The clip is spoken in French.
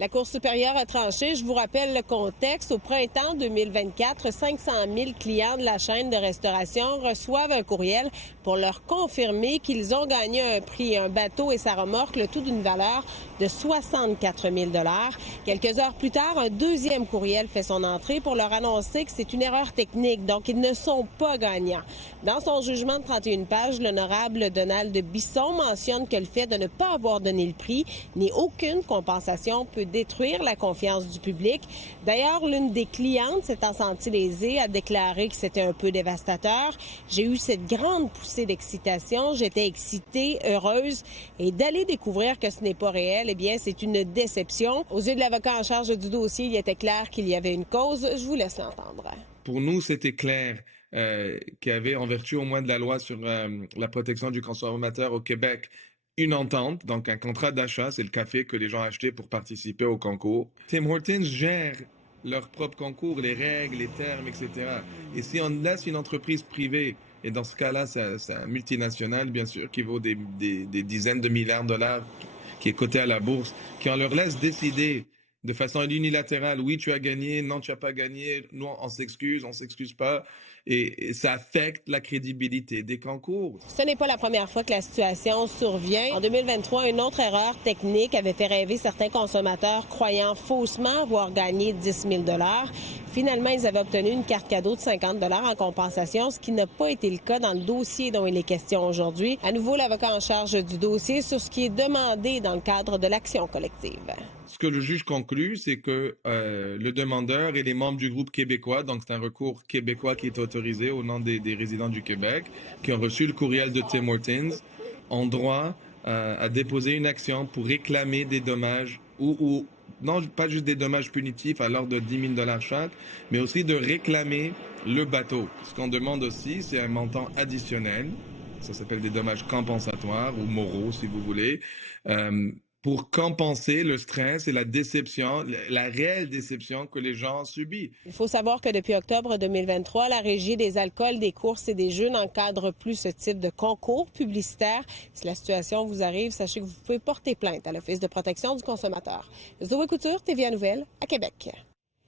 La Cour supérieure a tranché. Je vous rappelle le contexte. Au printemps 2024, 500 000 clients de la chaîne de restauration reçoivent un courriel pour leur confirmer qu'ils ont gagné un prix, un bateau et sa remorque, le tout d'une valeur de 64 000 $. Quelques heures plus tard, un deuxième courriel fait son entrée pour leur annoncer que c'est une erreur technique, donc ils ne sont pas gagnants. Dans son jugement de 31 pages, l'honorable Donald Bisson mentionne que le fait de ne pas avoir donné le prix ni aucune compensation peut détruire la confiance du public. D'ailleurs, l'une des clientes s'étant sentie lésée a déclaré que c'était un peu dévastateur. J'ai eu cette grande poussée d'excitation, j'étais excitée, heureuse, et d'aller découvrir que ce n'est pas réel, eh bien, c'est une déception. Aux yeux de l'avocat en charge du dossier, il était clair qu'il y avait une cause. Je vous laisse l'entendre. Pour nous, c'était clair qu'il y avait, en vertu au moins de la loi sur la protection du consommateur au Québec, une entente, donc un contrat d'achat, c'est le café que les gens achetaient pour participer au concours. Tim Hortons gère leur propre concours, les règles, les termes, etc. Et si on laisse une entreprise privée, et dans ce cas-là, c'est un multinational, bien sûr, qui vaut des dizaines de milliards de dollars, qui est coté à la bourse, qui on leur laisse décider de façon unilatérale, oui, tu as gagné, non, tu n'as pas gagné, nous, on s'excuse pas. Et ça affecte la crédibilité des concours. Ce n'est pas la première fois que la situation survient. En 2023, une autre erreur technique avait fait rêver certains consommateurs croyant faussement avoir gagné 10 000 $. Finalement, ils avaient obtenu une carte cadeau de 50 $ en compensation, ce qui n'a pas été le cas dans le dossier dont il est question aujourd'hui. À nouveau, l'avocat en charge du dossier sur ce qui est demandé dans le cadre de l'action collective. Ce que le juge conclut, c'est que le demandeur et les membres du groupe québécois, donc c'est un recours québécois qui est autorisé au nom des résidents du Québec, qui ont reçu le courriel de Tim Hortons, ont droit à déposer une action pour réclamer des dommages ou non, pas juste des dommages punitifs à l'ordre de 10 000 $ chaque, mais aussi de réclamer le bateau. Ce qu'on demande aussi, c'est un montant additionnel. Ça s'appelle des dommages compensatoires ou moraux, si vous voulez. Pour compenser le stress et la déception, la réelle déception que les gens ont subie. Il faut savoir que depuis octobre 2023, la Régie des alcools, des courses et des jeux n'encadre plus ce type de concours publicitaire. Si la situation vous arrive, sachez que vous pouvez porter plainte à l'Office de protection du consommateur. Zoé Couture, TVA Nouvelles, à Québec.